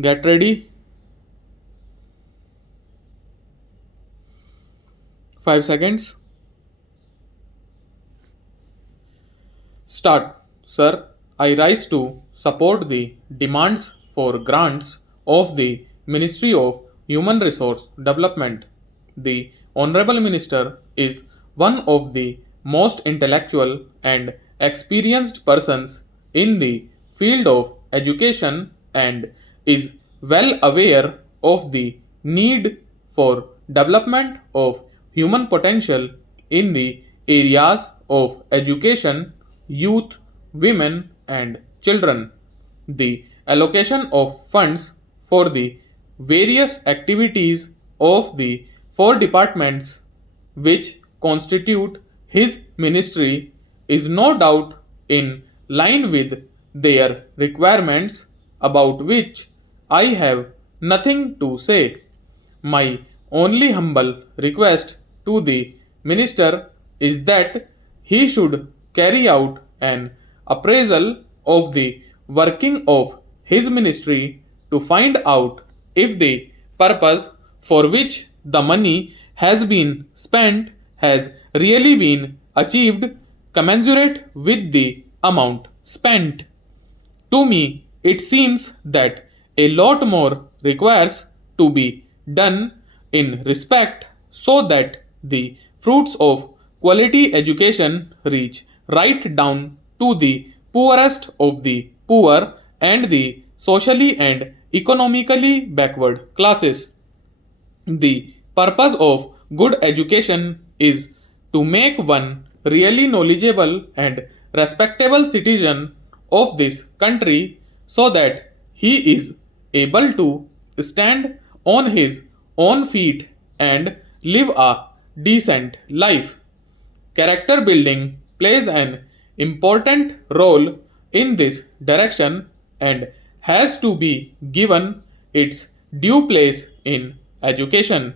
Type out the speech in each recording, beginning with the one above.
Get ready. 5 seconds. Start. Sir, I rise to support the demands for grants of the Ministry of Human Resource Development. The Honorable Minister is one of the most intellectual and experienced persons in the field of education and is well aware of the need for development of human potential in the areas of education, youth, women, and children. The allocation of funds for the various activities of the four departments which constitute his ministry is no doubt in line with their requirements, about which I have nothing to say. My only humble request to the minister is that he should carry out an appraisal of the working of his ministry to find out if the purpose for which the money has been spent has really been achieved commensurate with the amount spent. To me, it seems that a lot more requires to be done in respect so that the fruits of quality education reach right down to the poorest of the poor and the socially and economically backward classes. The purpose of good education is to make one really knowledgeable and respectable citizen of this country so that he is able to stand on his own feet and live a decent life. Character building plays an important role in this direction and has to be given its due place in education.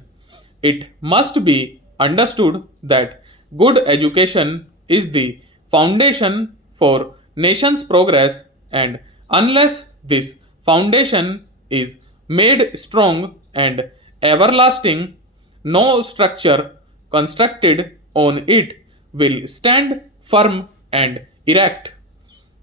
It must be understood that good education is the foundation for nation's progress, and unless this foundation is made strong and everlasting, no structure constructed on it will stand firm and erect.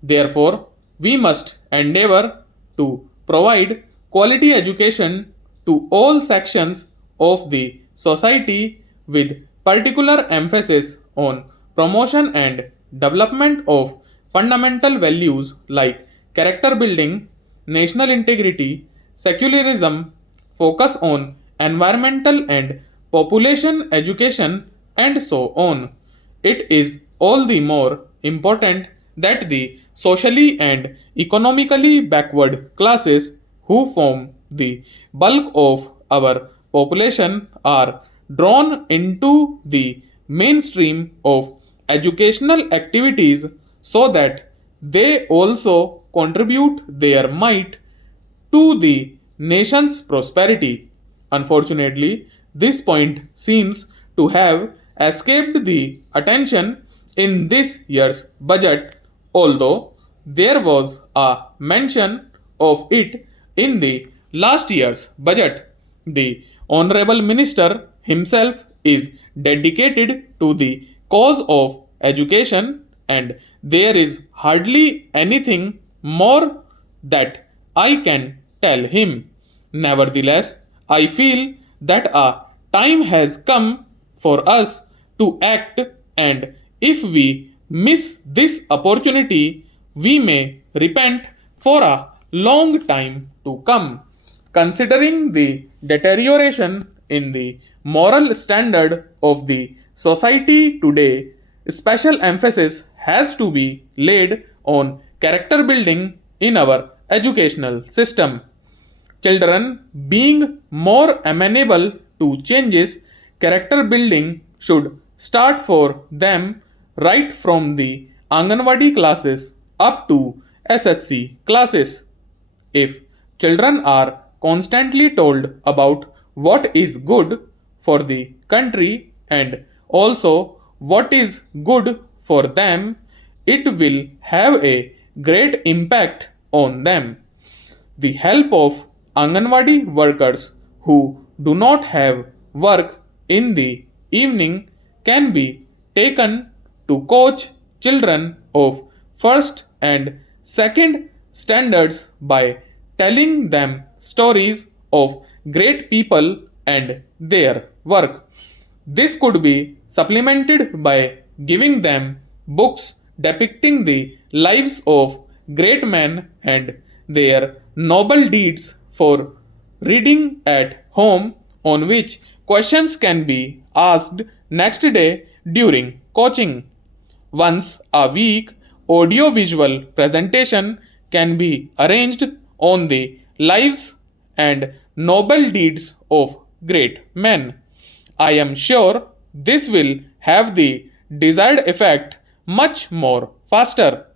Therefore, we must endeavor to provide quality education to all sections of the society with particular emphasis on promotion and development of fundamental values like character building, national integrity, secularism, focus on environmental and population education, and so on. It is all the more important that the socially and economically backward classes who form the bulk of our population are drawn into the mainstream of educational activities so that they also contribute their might to the nation's prosperity. Unfortunately, this point seems to have escaped the attention in this year's budget, although there was a mention of it in the last year's budget. The Honorable Minister himself is dedicated to the cause of education, and there is hardly anything more that I can tell him. Nevertheless, I feel that a time has come for us to act, and if we miss this opportunity, we may repent for a long time to come. Considering the deterioration in the moral standard of the society today, special emphasis has to be laid on character building in our educational system. Children, being more amenable to changes, character building should start for them right from the Anganwadi classes up to SSC classes. If children are constantly told about what is good for the country and also what is good for them, it will have a great impact on them. The help of Anganwadi workers who do not have work in the evening can be taken to coach children of first and second standards by telling them stories of great people and their work. This could be supplemented by giving them books depicting the lives of great men and their noble deeds for reading at home, on which questions can be asked next day during coaching. Once a week, audio-visual presentation can be arranged on the lives and noble deeds of great men. I am sure this will have the desired effect much more faster.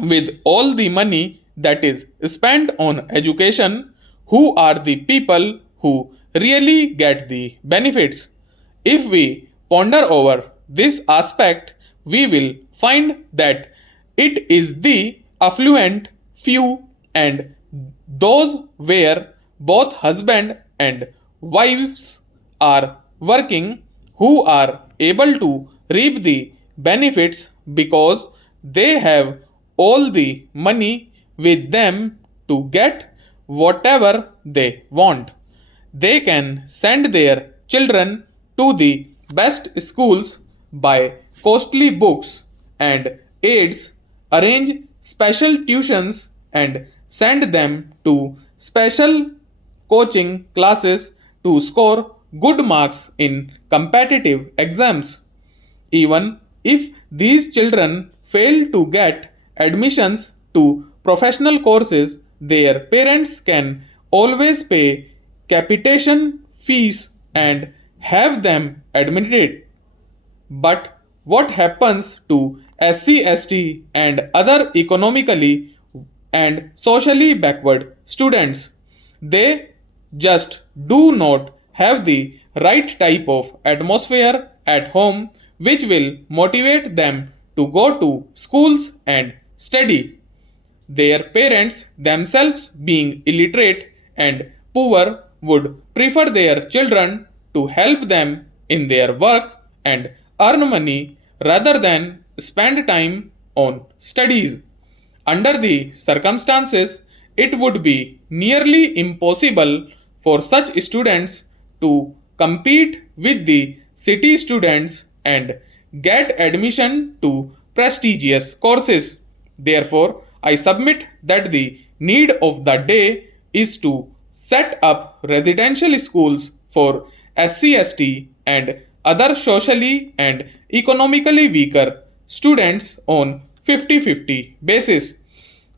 With all the money that is spent on education, who are the people who really get the benefits? If we ponder over this aspect, we will find that it is the affluent few and those where both husband and wives are working who are able to reap the benefits because they have all the money with them to get whatever they want. They can send their children to the best schools, buy costly books and aids, arrange special tuitions, and send them to special coaching classes to score good marks in competitive exams. Even if these children fail to get admissions to professional courses, their parents can always pay capitation fees and have them admitted. But what happens to SC, ST, and other economically and socially backward students? They just do not have the right type of atmosphere at home which will motivate them to go to schools and study. Their parents, themselves being illiterate and poor, would prefer their children to help them in their work and earn money rather than spend time on studies. Under the circumstances, it would be nearly impossible for such students to compete with the city students and get admission to prestigious courses. Therefore, I submit that the need of the day is to set up residential schools for SC, ST, and other socially and economically weaker students on 50-50 basis.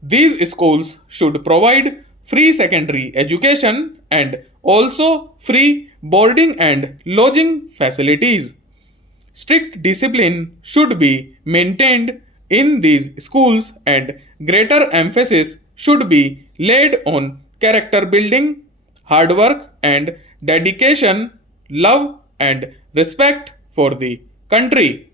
These schools should provide free secondary education and also free boarding and lodging facilities. Strict discipline should be maintained in these schools and greater emphasis should be laid on character building, hard work and dedication, love and respect for the country.